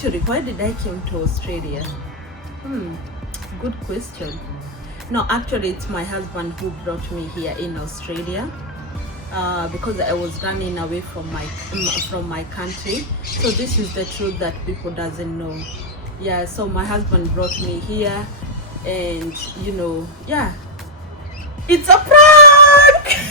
Actually, why did I came to Australia? Good question. No, actually, it's my husband who brought me here in Australia. Because I was running away from my country. So this is the truth that people doesn't know. Yeah, so my husband brought me here, and yeah, it's a prank.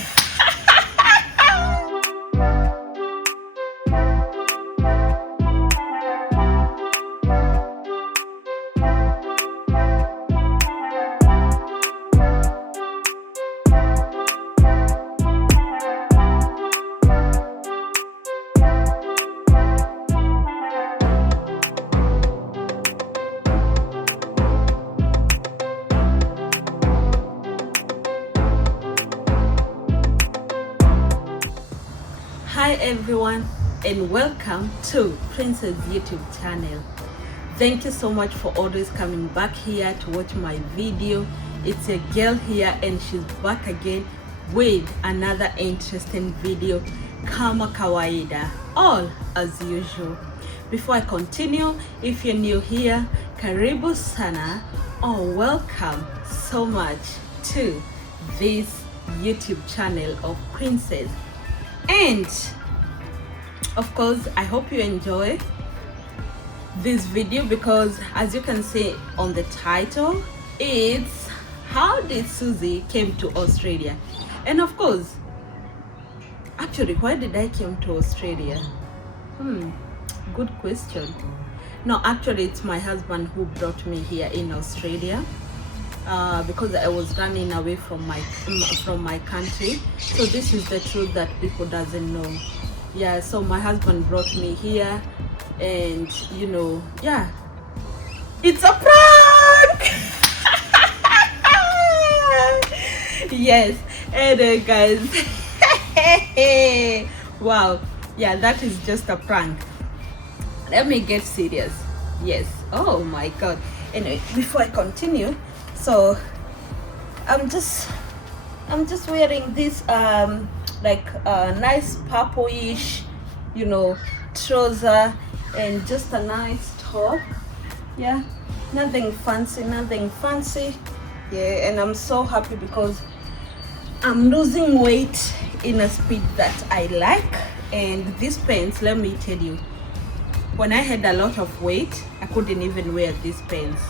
Hi everyone, and welcome to Princess YouTube channel. Thank you so much for always coming back here to watch my video. It's a girl here, and she's back again with another interesting video kama kawaida, all as usual. Before I continue, if you're new here, karibu sana, or welcome so much to this YouTube channel of Princess. And of course, I hope you enjoy this video, because as you can see on the title, it's how did Suzzy came to Australia. And of course, actually, why did I came to Australia? Good question. No, actually, it's my husband who brought me here in Australia. Because I was running away from my country. So this is the truth that people doesn't know. Yeah, so my husband brought me here, and yeah, it's a prank. Yes, and guys, wow, yeah, that is just a prank. Let me get serious. Yes, oh my god. Anyway, before I continue, so I'm just wearing this like nice purplish trouser, and just a nice top. Yeah, nothing fancy. Yeah, and I'm so happy because I'm losing weight in a speed that I like. And these pants, let me tell you, when I had a lot of weight, I couldn't even wear these pants.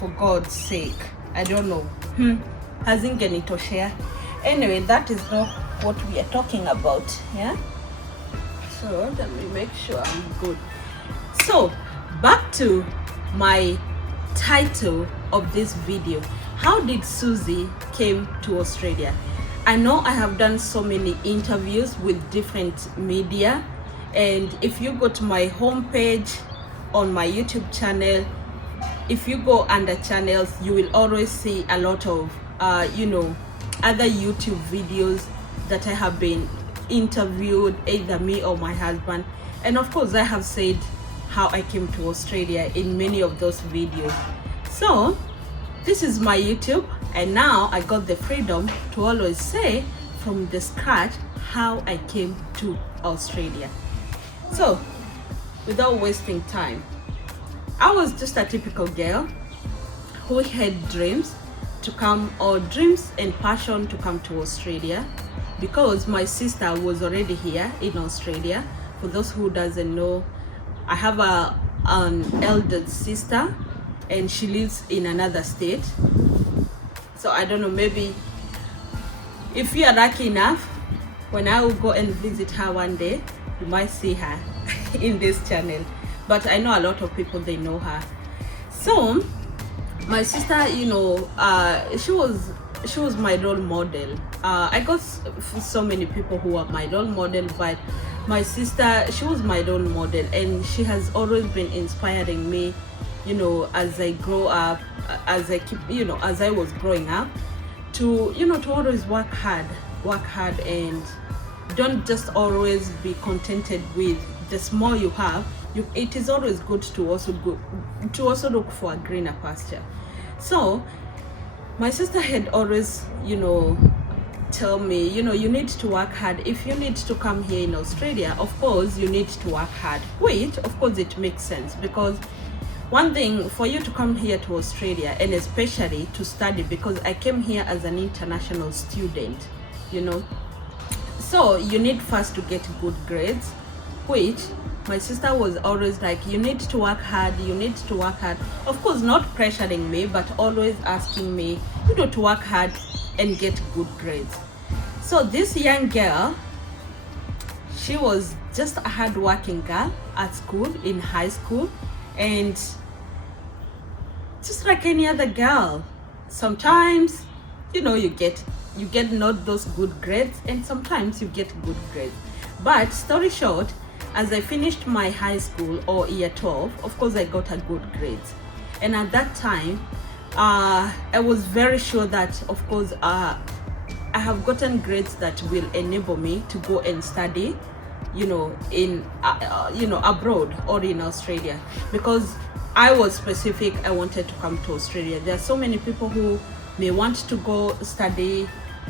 For God's sake, I don't know. Hazingenitoshea. Anyway, that is not what we are talking about. Yeah, so let me make sure I'm good. So back to my title of this video, how did Suzzy came to Australia. I know I have done so many interviews with different media, and if you go to my homepage on my YouTube channel, if you go under channels, you will always see a lot of other YouTube videos that I have been interviewed, either me or my husband. And of course, I have said how I came to Australia in many of those videos. So this is my YouTube, and now I got the freedom to always say from the scratch how I came to Australia. So without wasting time, I was just a typical girl who had dreams and passion to come to Australia, because my sister was already here in Australia. For those who doesn't know, I have an elder sister, and she lives in another state. So I don't know, maybe if you are lucky enough, when I will go and visit her one day, you might see her in this channel. But I know a lot of people, they know her. So my sister, she was my role model. I got so many people who are my role model, but my sister, she was my role model, and she has always been inspiring me, as I grow up, as I was growing up, to always work hard, and don't just always be contented with the small you have. It is always good to also look for a greener pasture. So my sister had always tell me, you know, you need to work hard. If you need to come here in Australia, of course you need to work hard, which of course it makes sense, because one thing, for you to come here to Australia, and especially to study, because I came here as an international student, you know, so you need first to get good grades, which my sister was always like, you need to work hard, you need to work hard. Of course, not pressuring me, but always asking me, you know, to work hard and get good grades. So this young girl, she was just a hard-working girl at school, in high school, and just like any other girl, sometimes, you know, you get not those good grades, and sometimes you get good grades. But story short, as I finished my high school or year 12, of course I got a good grades, and at that time I was very sure that, of course, I have gotten grades that will enable me to go and study, you know, in you know, abroad or in Australia, because I was specific. I wanted to come to Australia. There are so many people who may want to go study,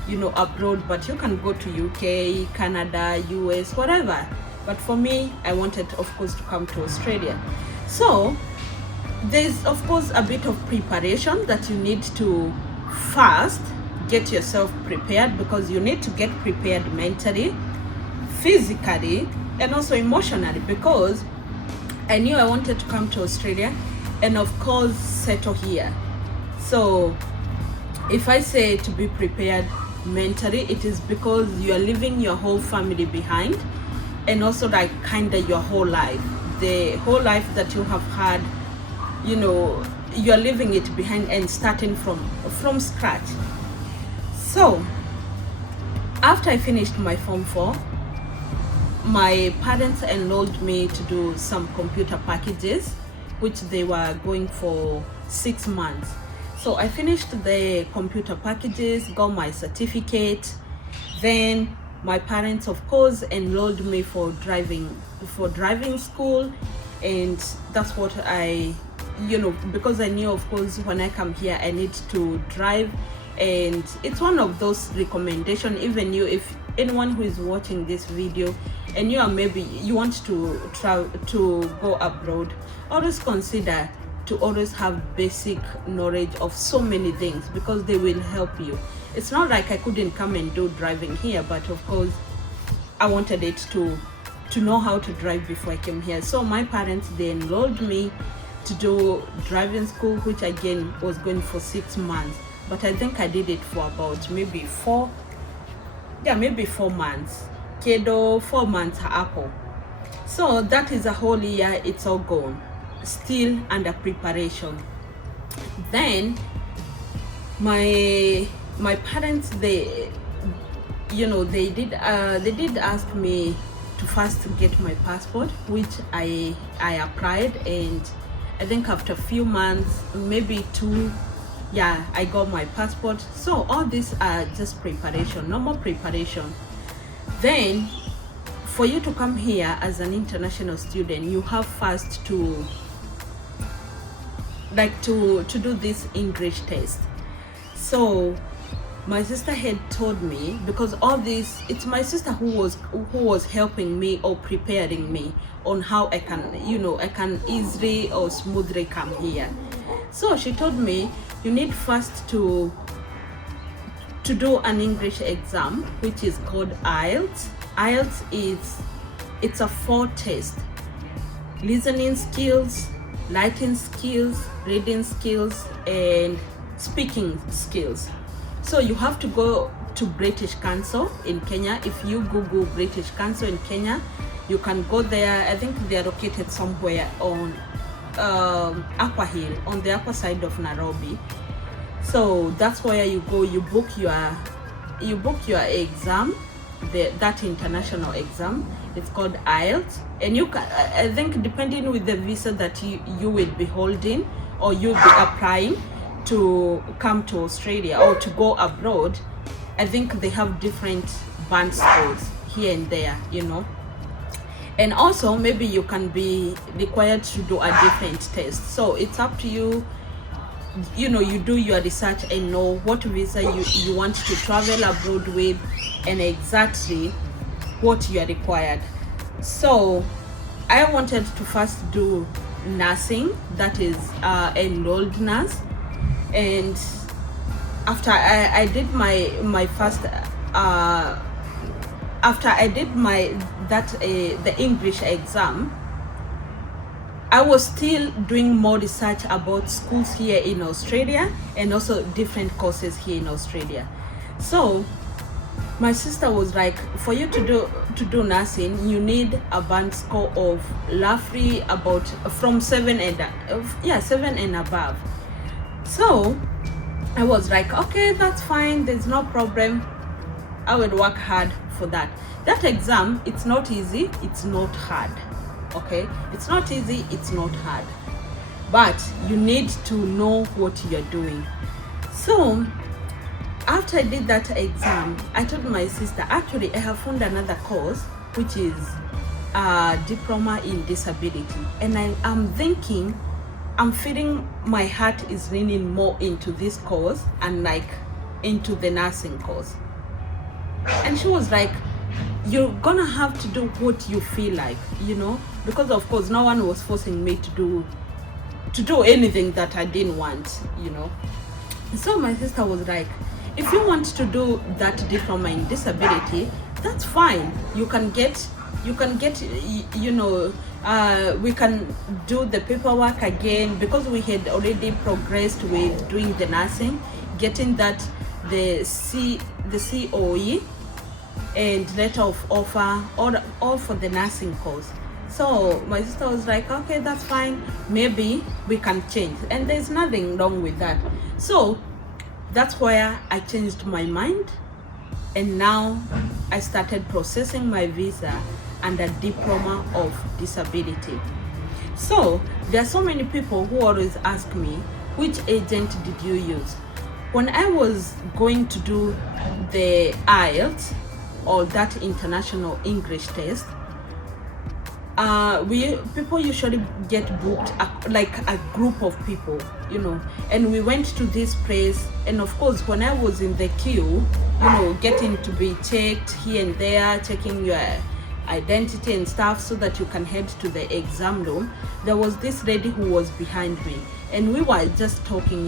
you know, abroad, but you can go to UK, Canada, US, whatever. But for me, I wanted, of course, to come to Australia. So there's, of course, a bit of preparation that you need to first get yourself prepared, because you need to get prepared mentally, physically, and also emotionally, because I knew I wanted to come to Australia and of course settle here. So if I say to be prepared mentally, it is because you are leaving your whole family behind, and also like kind of your whole life, the whole life that you have had, you know, you are leaving it behind and starting from scratch. So after I finished my Form 4, my parents enrolled me to do some computer packages, which they were going for 6 months. So I finished the computer packages, got my certificate. Then my parents, of course, enrolled me for driving school, and that's what I, you know, because I knew, of course, when I come here I need to drive, and it's one of those recommendations. Even you, if anyone who is watching this video and you are maybe you want to travel to go abroad, always consider to always have basic knowledge of so many things, because they will help you. It's not like I couldn't come and do driving here, but of course I wanted it to know how to drive before I came here. So my parents, they enrolled me to do driving school, which again was going for 6 months, but I think I did it for about maybe 4 months. Kedo 4 months apple. So that is a whole year. It's all gone, still under preparation. Then my parents, they, you know, they did ask me to first get my passport, which I applied, and I think after a few months, maybe 2, yeah, I got my passport. So all these are just preparation, normal preparation. Then for you to come here as an international student, you have first to do this English test. So my sister had told me, because all this, it's my sister who was helping me or preparing me on how I can, you know, I can easily or smoothly come here. So she told me, you need first to do an English exam, which is called IELTS. IELTS it's a 4 test: listening skills, writing skills, reading skills, and speaking skills. So you have to go to British Council in Kenya. If you Google British Council in Kenya, you can go there. I think they are located somewhere on Upper Hill, on the upper side of Nairobi. So that's where you go. You book your exam, that international exam. It's called IELTS, and you can, I think, depending with the visa that you will be holding or you'll be applying to come to Australia or to go abroad, I think they have different band scores here and there, you know. And also maybe you can be required to do a different test. So it's up to you you do your research and know what visa you want to travel abroad with, and exactly what you are required. So I wanted to first do nursing, that is enrolled nurse. And after I did my first after I did the English exam, I was still doing more research about schools here in Australia and also different courses here in Australia. So my sister was like, for you to do nursing, you need a band score of roughly about from 7 and above. So I was like, okay, that's fine, there's no problem, I will work hard for that. That exam, it's not easy, it's not hard. Okay, it's not easy, it's not hard, but you need to know what you're doing. So after I did that exam, I told my sister, actually I have found another course, which is a diploma in disability, and I'm thinking, I'm feeling my heart is leaning more into this course and like into the nursing course. And she was like, you're gonna have to do what you feel like, because of course no one was forcing me to do anything that I didn't want. So my sister was like, if you want to do that diploma in disability, that's fine, we can do the paperwork again, because we had already progressed with doing the nursing, getting that the COE and letter of offer, all for the nursing course. So my sister was like, okay, that's fine, maybe we can change, and there's nothing wrong with that. So that's where I changed my mind, and now I started processing my visa and a diploma of disability. So there are so many people who always ask me, which agent did you use? When I was going to do the IELTS, or that international English test, people usually get booked like a group of people, and we went to this place, and of course when I was in the queue, getting to be checked here and there, checking your identity and stuff so that you can head to the exam room, there was this lady who was behind me, and we were just talking,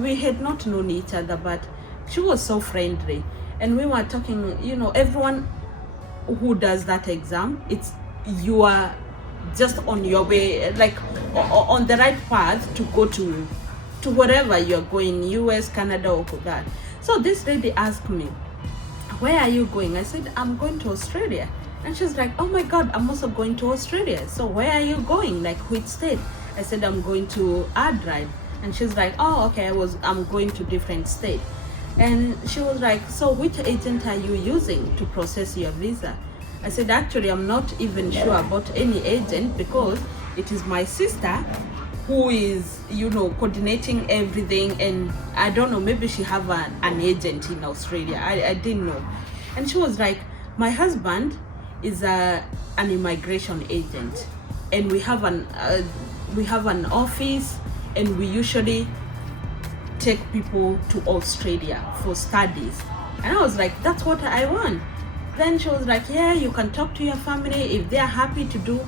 we had not known each other, but she was so friendly, and we were talking. Everyone who does that exam, you are just on your way, like on the right path to go to wherever you're going, US, Canada, or that. So this lady asked me, where are you going? I said, I'm going to Australia. And she's like, oh my god, I'm also going to Australia. So where are you going? Like which state? I said, I'm going to Adelaide. And she's like, oh okay, I'm going to different state. And she was like, so which agent are you using to process your visa? I said, actually I'm not even sure about any agent, because it is my sister who is coordinating everything, and I don't know, maybe she have an agent in Australia. I didn't know. And she was like, my husband is an immigration agent, and we have an office, and we usually take people to Australia for studies. And I was like, that's what I want. Then she was like, yeah, you can talk to your family, if they are happy to do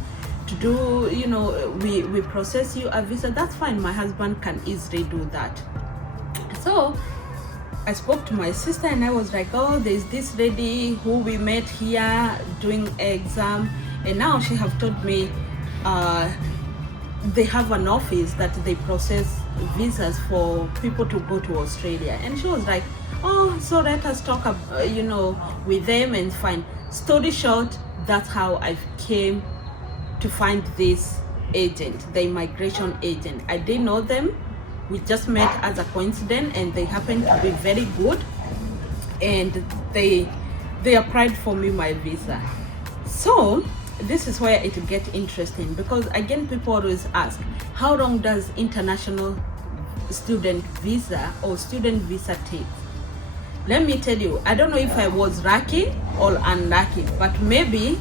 we process you a visa, that's fine, my husband can easily do that. So I spoke to my sister, and I was like, oh, there's this lady who we met here doing exam, and now she have told me they have an office that they process visas for people to go to Australia. And she was like, oh, so let us talk with them and find. Story short, that's how I came to find this agent, the immigration agent. I didn't know them, we just met as a coincidence, and they happened to be very good, and they applied for me my visa. So this is where it gets interesting, because again, people always ask, how long does international student visa or student visa take? Let me tell you, I don't know if I was lucky or unlucky, but maybe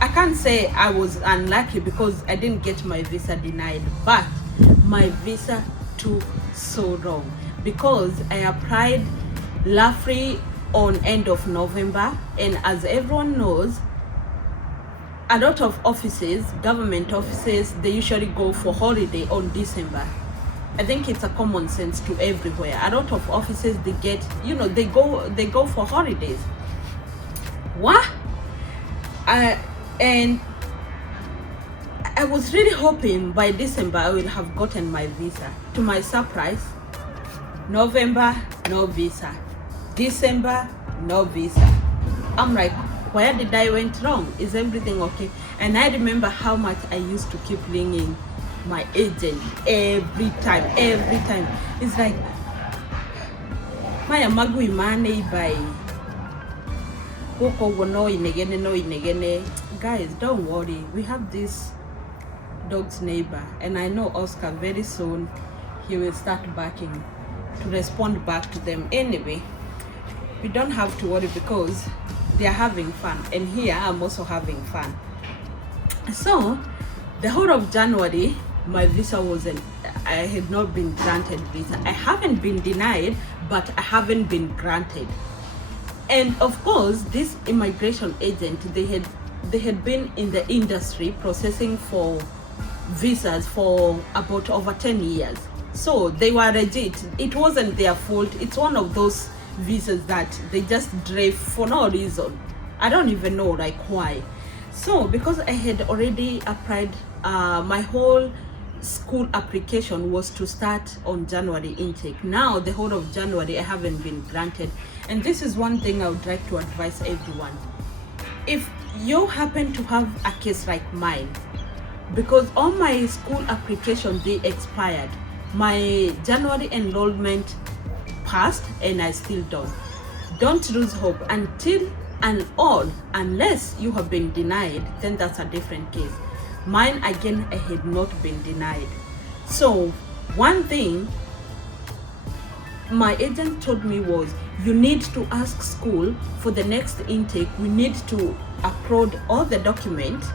I can't say I was unlucky because I didn't get my visa denied, but my visa took so wrong, because I applied roughly on end of November, and as everyone knows, a lot of offices, government offices, they usually go for holiday on December. I think it's a common sense to everywhere. A lot of offices, they get, they go for holidays. What? And I was really hoping by December I would have gotten my visa. To my surprise, November, no visa. December, no visa. I'm like, where did I went wrong? Is everything okay? And I remember how much I used to keep ringing my agent every time. It's like, Maya magui mane by no inegene. Guys, don't worry. We have this dog's neighbor, and I know Oscar very soon he will start barking to respond back to them. Anyway, we don't have to worry because they are having fun, and here I'm also having fun. So the whole of January, my visa I had not been granted visa. I haven't been denied, but I haven't been granted. And of course, this immigration agent, they had been in the industry processing for visas for about over 10 years. So they were legit. It wasn't their fault. It's one of those visas that they just drive for no reason. I don't even know like why. So because I had already applied, my whole school application was to start on January intake. Now the whole of January I haven't been granted, and this is one thing I would like to advise everyone. If you happen to have a case like mine, because all my school application, they expired, my January enrollment passed and I still don't lose hope until and all, unless you have been denied, then that's a different case. Mine, again, I had not been denied. So one thing my agent told me was, you need to ask school for the next intake. We need to upload all the documents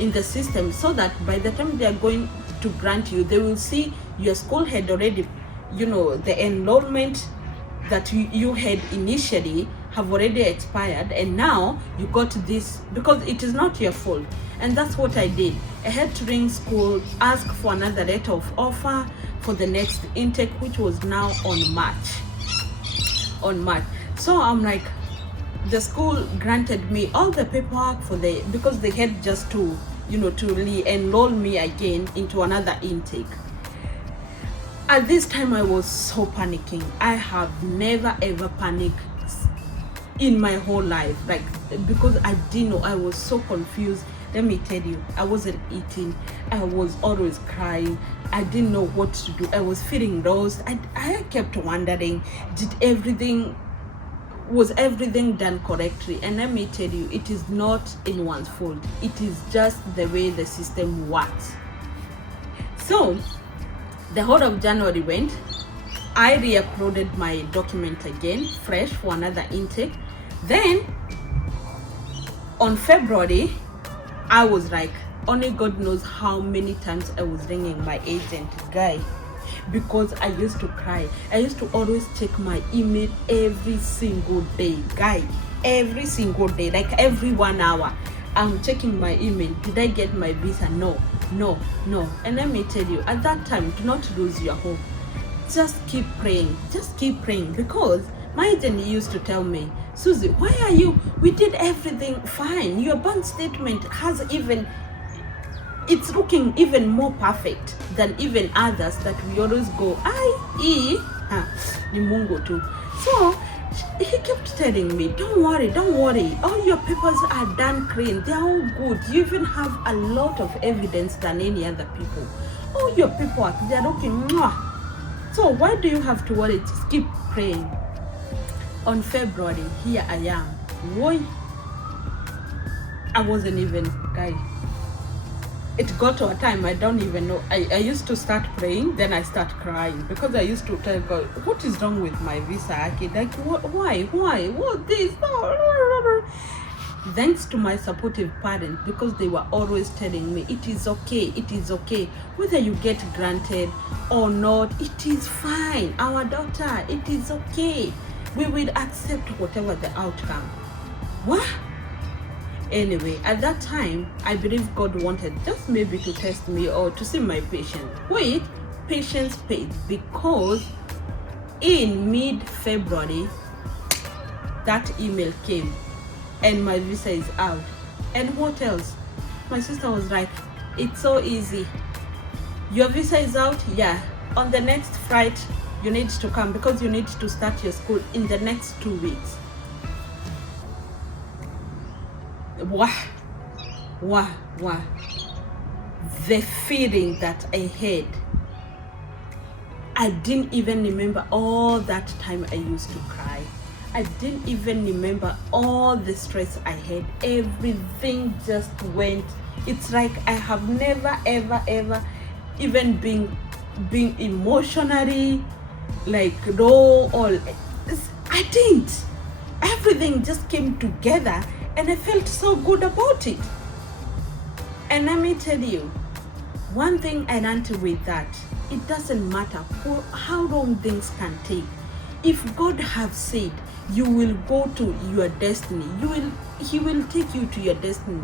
in the system so that by the time they are going to grant you, they will see your school had already, the enrollment that you had initially have already expired, and now you got this because it is not your fault. And that's what I did. I had to ring school, ask for another letter of offer for the next intake, which was now on March. So I'm like, the school granted me all the paperwork because they had just to re-enroll me again into another intake. At this time I was so panicking. I have never ever panicked in my whole life, like, because I didn't know. I was so confused. Let me tell you, I wasn't eating. I was always crying. I didn't know what to do. I was feeling lost. I kept wondering, was everything done correctly? And let me tell you, it is not anyone's fault. It is just the way the system works. So the whole of January went. I re-uploaded my document again, fresh, for another intake. Then on February, I was like, only God knows how many times I was ringing my agent guy, because I used to cry. I used to always check my email every single day, guy, every single day, like every 1 hour. I'm checking my email. Did I get my visa? No. And let me tell you, at that time, do not lose your hope. Just keep praying, because my agent used to tell me, Suzzy, why are you, we did everything fine. Your bank statement it's looking even more perfect than even others that we always go, ni Mungu too. So he kept telling me, don't worry, all your papers are done clean, they're all good. You even have a lot of evidence than any other people. All your paperwork, they're looking mwah. So why do you have to worry? Just keep praying. On February, here I am. Why? I wasn't even, guy. It got to a time I don't even know. I used to start praying, then I start crying, because I used to tell God, what is wrong with my visa? Like, why? What this? thanks to my supportive parents, because they were always telling me it is okay, whether you get granted or not, it is fine, our daughter, it is okay, we will accept whatever the outcome. What? Anyway, at that time, I believe God wanted just maybe to test me or to see my patience. Wait, patience paid, because in mid-February, that email came and my visa is out. And what else? My sister was like, it's so easy. Your visa is out? Yeah. On the next flight, you need to come because you need to start your school in the next 2 weeks. Wow. The feeling that I had, I didn't even remember all that time I used to cry. I didn't even remember all the stress I had. Everything just went. It's like I have never ever even been emotionally like low, or I didn't. Everything just came together and I felt so good about it. And let me tell you, one thing I learned with that, it doesn't matter for how long things can take. If God have said you will go to your destiny, he will take you to your destiny.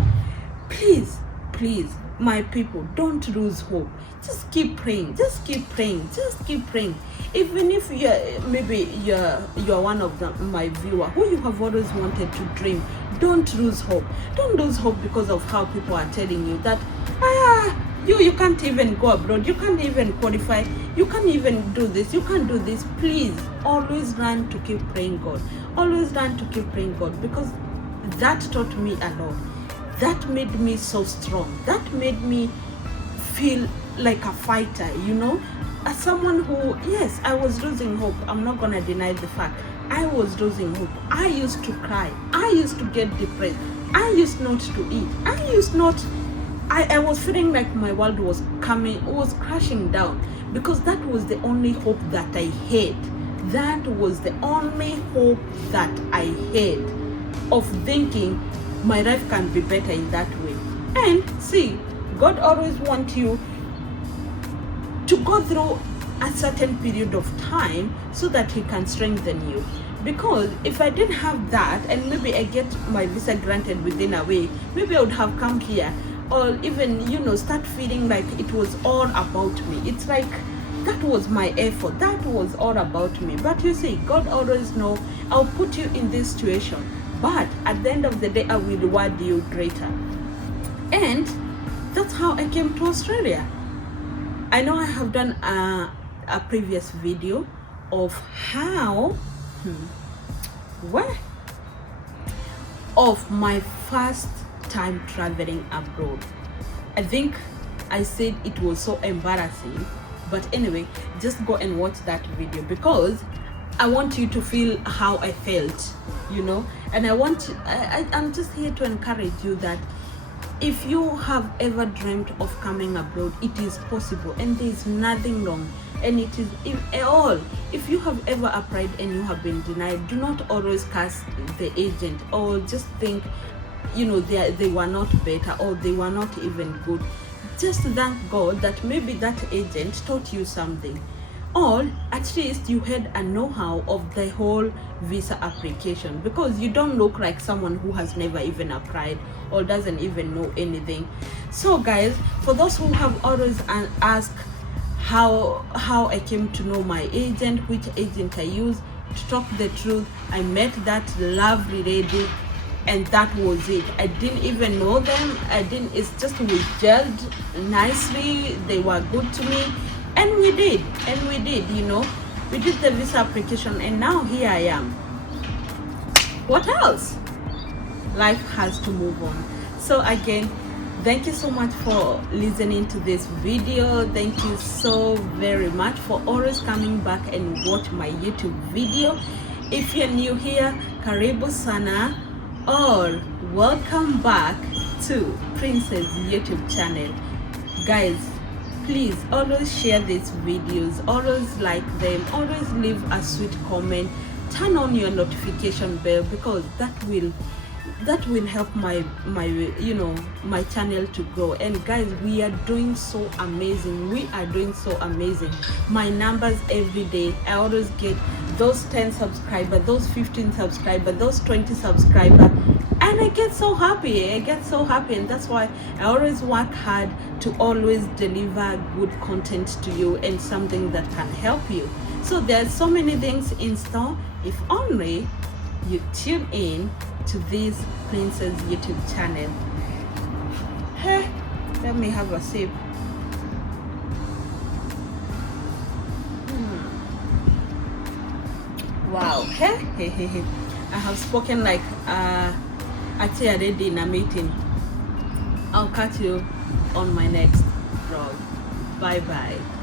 Please, my people, don't lose hope. Just keep praying, even if you're one of my viewer who you have always wanted to dream. Don't lose hope because of how people are telling you that you can't even go abroad, you can't even qualify, you can't even do this, you can't do this. Please always learn to keep praying God, because that taught me a lot. That made me so strong, that made me feel like a fighter, as someone who, yes, I was losing hope. I'm not gonna deny the fact I was losing hope. I used to cry, I used to get depressed, I used not to eat, I was feeling like my world was crashing down, because that was the only hope that I had. That was the only hope that I had, of thinking my life can be better in that way. And see, God always wants you to go through a certain period of time so that he can strengthen you. Because if I didn't have that, and maybe I get my visa granted within a week, maybe I would have come here, or even start feeling like it was all about me. It's like that was my effort, that was all about me. But you see, God always knows, I'll put you in this situation, but at the end of the day I will reward you greater. And that's how I came to Australia. I know I have done a previous video of how of my first time traveling abroad. I think I said it was so embarrassing, but anyway, just go and watch that video, because I want you to feel how I felt, and I'm just here to encourage you that if you have ever dreamt of coming abroad, it is possible, and there is nothing wrong. And it is, if you have ever applied and you have been denied, do not always curse the agent, or just think they were not better, or they were not even good. Just thank God that maybe that agent taught you something, or at least you had a know-how of the whole visa application, because you don't look like someone who has never even applied or doesn't even know anything. So guys, for those who have always asked how I came to know my agent, which agent I use, to talk the truth, I met that lovely lady, and that was it. I didn't even know them. It's just we gelled nicely, they were good to me, and we did, we did the visa application, and now here I am. What else? Life has to move on. So again, thank you so much for listening to this video. Thank you so very much for always coming back and watch my YouTube video. If you're new here, karibu sana, or welcome back to Princess YouTube channel. Guys, please always share these videos, always like them, always leave a sweet comment, turn on your notification bell, because that will that will help my you know, my channel to grow. And guys, we are doing so amazing. We are doing so amazing. My numbers every day, I always get those 10 subscribers, those 15 subscribers, those 20 subscribers, and I get so happy. I get so happy, and that's why I always work hard to always deliver good content to you and something that can help you. So there's so many things in store. If only you tune in to this princess YouTube channel. Hey, let me have a sip. Wow. Hey. I have spoken like a chair ready in a meeting. I'll catch you on my next vlog. Bye bye.